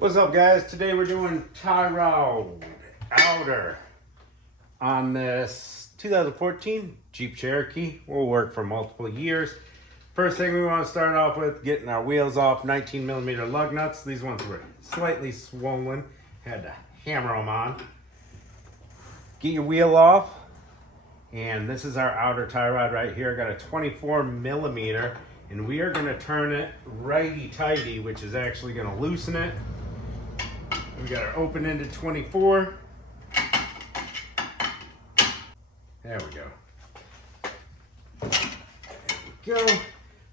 What's up, guys? Today we're doing tie rod outer on this 2014 Jeep Cherokee. Will work for multiple years. First thing we want to start off with, getting our wheels off. 19mm lug nuts. These ones were slightly swollen. Had to hammer them on. Get your wheel off. And this is our outer tie rod right here. Got a 24mm, and we are going to turn it righty-tighty, which is actually going to loosen it. We got our open-ended 24. There we go. There we go.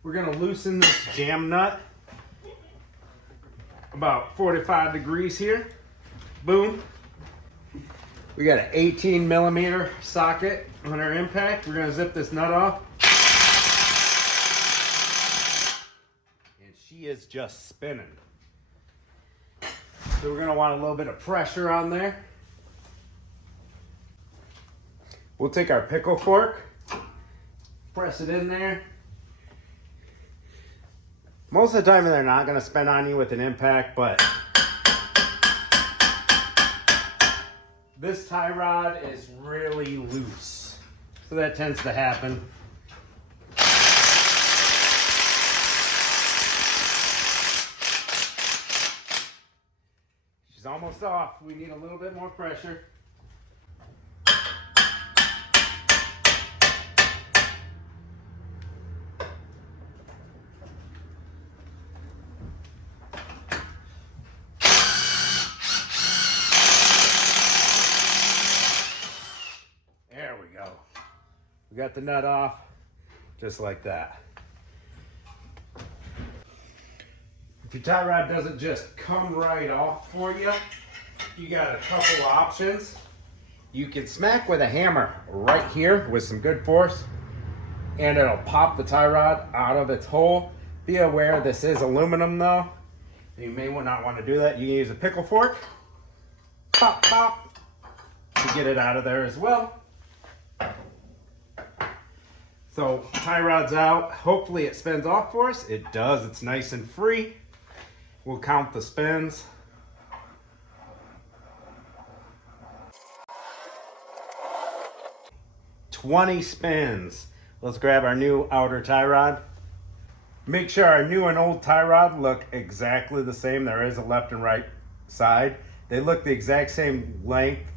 We're going to loosen this jam nut about 45 degrees here. Boom. We got an 18mm socket on our impact. We're going to zip this nut off. And she is just spinning. So we're going to want a little bit of pressure on there. We'll take our pickle fork, press it in there. Most of the time they're not going to spin on you with an impact, but this tie rod is really loose. So that tends to happen. She's almost off. We need a little bit more pressure. There we go. We got the nut off, just like that. If your tie rod doesn't just come right off for you, you got a couple options. You can smack with a hammer right here with some good force, and it'll pop the tie rod out of its hole. Be aware this is aluminum though. You may not want to do that. You can use a pickle fork. Pop, pop, to get it out of there as well. So tie rod's out. Hopefully it spins off for us. It does. It's nice and free. We'll count the spins. "20 spins. Let's grab our new outer tie rod. Make sure our new and old tie rod look exactly the same. There is a left and right side. They look the exact same length,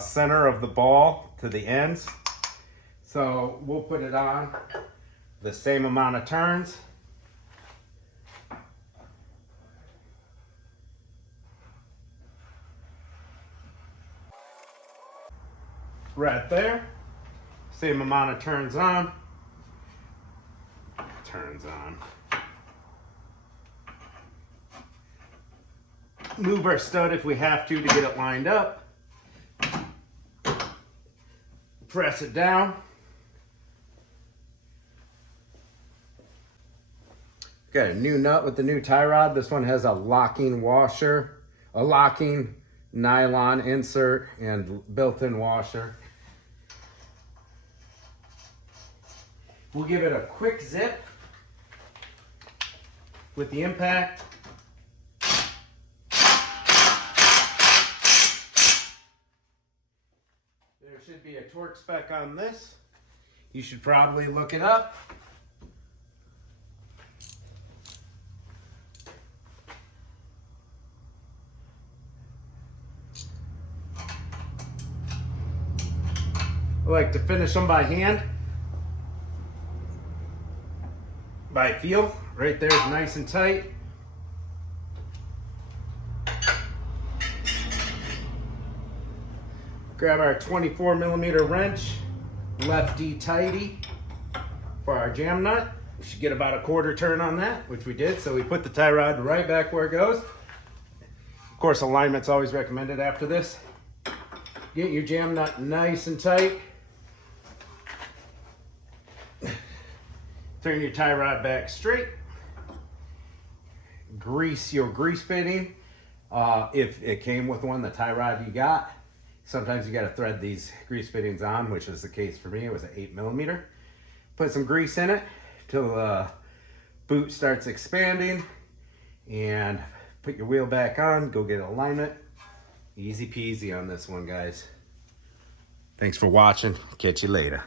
center of the ball to the ends. So we'll put it on the same amount of turns. Right there. Same amount of turns on. Turns on. Move our stud if we have to get it lined up. Press it down. Got a new nut with the new tie rod. This one has a locking washer, a locking nylon insert, and built-in washer. We'll give it a quick zip with the impact. There should be a torque spec on this. You should probably look it up. I like to finish them by hand. By feel. Right there is nice and tight. Grab our 24mm wrench, lefty tighty for our jam nut. We should get about a quarter turn on that, which we did. So we put the tie rod right back where it goes. Of course, alignment's always recommended after this. Get your jam nut nice and tight. Turn your tie rod back straight. Grease your grease fitting. If it came with one, the tie rod you got. Sometimes you got to thread these grease fittings on, which was the case for me. It was an 8mm. Put some grease in it till the boot starts expanding, and put your wheel back on, go get alignment. Easy peasy on this one, guys. Thanks for watching. Catch you later.